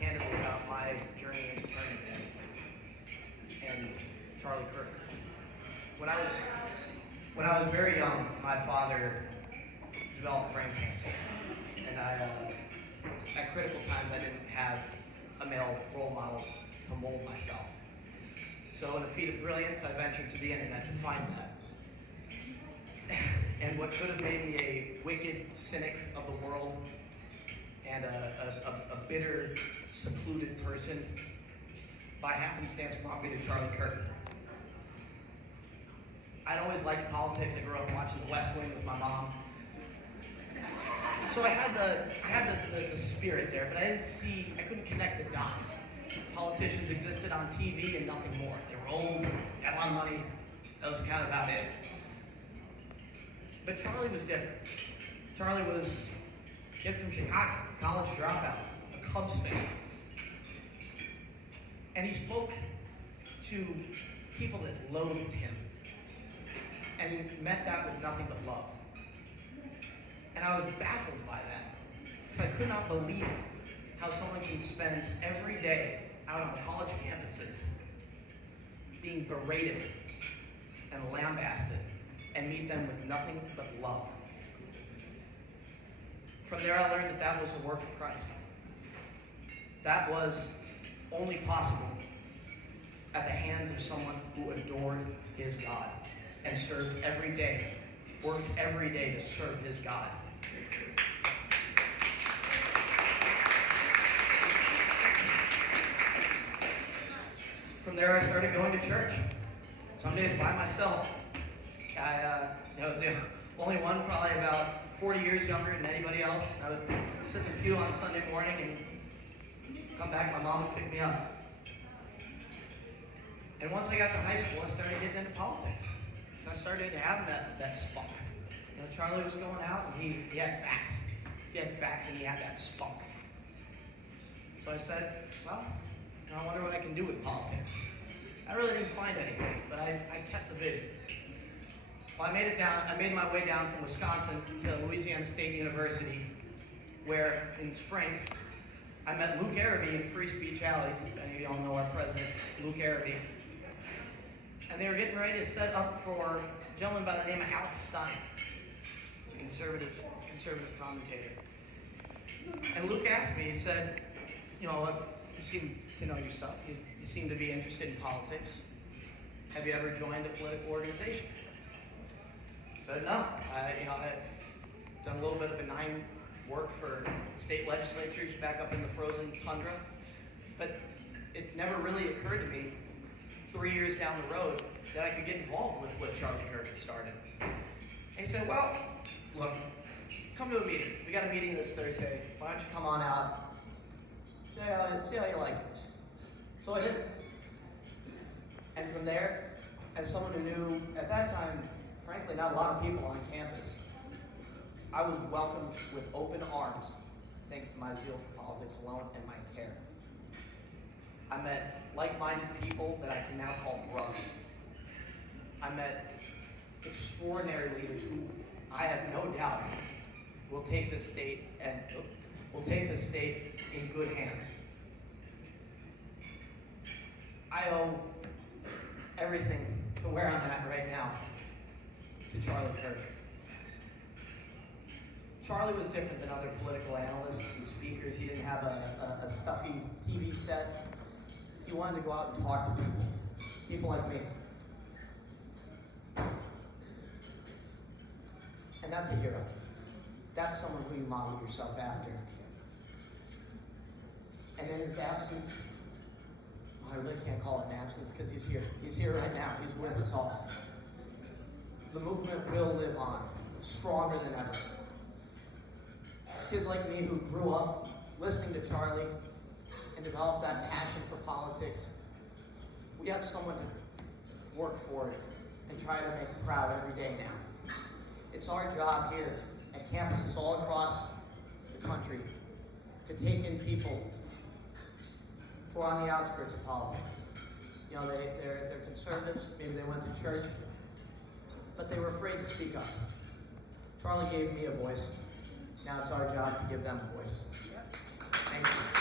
candidly about my journey into turning and Charlie Kirk. When I was very young, my father developed brain cancer, and at critical times I didn't have a male role model to mold myself. So in a feat of brilliance, I ventured to the internet to find that. And what could have made me a wicked cynic of the world and a bitter, secluded person, by happenstance brought me to Charlie Kirk. I'd always liked politics. I grew up watching The West Wing with my mom. So I had the spirit there, but I couldn't connect the dots. Politicians existed on TV and nothing more. They were old, had a lot of money. That was kind of about it. But Charlie was different. Charlie was a kid from Chicago, college dropout, a Cubs fan. And he spoke to people that loathed him. And he met that with nothing but love. And I was baffled by that. Because I could not believe how someone can spend every day out on college campuses being berated and lambasted and meet them with nothing but love. From there I learned that was the work of Christ. That was only possible at the hands of someone who adored his God and served every day, worked every day to serve his God. From there, I started going to church. Some days by myself. I was the only one, probably about 40 years younger than anybody else. I would sit in the pew on Sunday morning and come back. My mom would pick me up. And once I got to high school, I started getting into politics. So I started having that spunk. You know, Charlie was going out and he had facts. He had facts and he had that spunk. So I said, well, I wonder what I can do with politics. I really didn't find anything, but I kept the vision. Well, I made my way down from Wisconsin to Louisiana State University, where in spring, I met Luke Araby in Free Speech Alley. Many of y'all know our president, Luke Araby. And they were getting ready to set up for a gentleman by the name of Alex Stein, a conservative commentator. And Luke asked me, he said, you know, you seem to know your stuff. You seem to be interested in politics. Have you ever joined a political organization? I said, no. I've done a little bit of benign work for state legislatures back up in the frozen tundra. But it never really occurred to me 3 years down the road that I could get involved with what Charlie Kirk had started. And he said, well, look, come to a meeting. We got a meeting this Thursday. Why don't you come on out? See how you like it. So I did. And from there, as someone who knew, at that time, frankly, not a lot of people on campus, I was welcomed with open arms, thanks to my zeal for politics alone and my care. I met like-minded people that I can now call brothers. I met extraordinary leaders who I have no doubt will take the state in good hands. I owe everything to where I'm at right now to Charlie Kirk. Charlie was different than other political analysts and speakers. He didn't have a stuffy TV set. He wanted to go out and talk to people like me. And that's a hero. That's someone who you model yourself after. And in his absence, I really can't call it an absence because he's here. He's here right now. He's with us all. The movement will live on, stronger than ever. Kids like me who grew up listening to Charlie and developed that passion for politics, we have someone to work for it and try to make proud every day now. It's our job here at campuses all across the country to take in people who are on the outskirts of politics. You know, they're conservatives, maybe they went to church, but they were afraid to speak up. Charlie gave me a voice. Now it's our job to give them a voice. Thank you.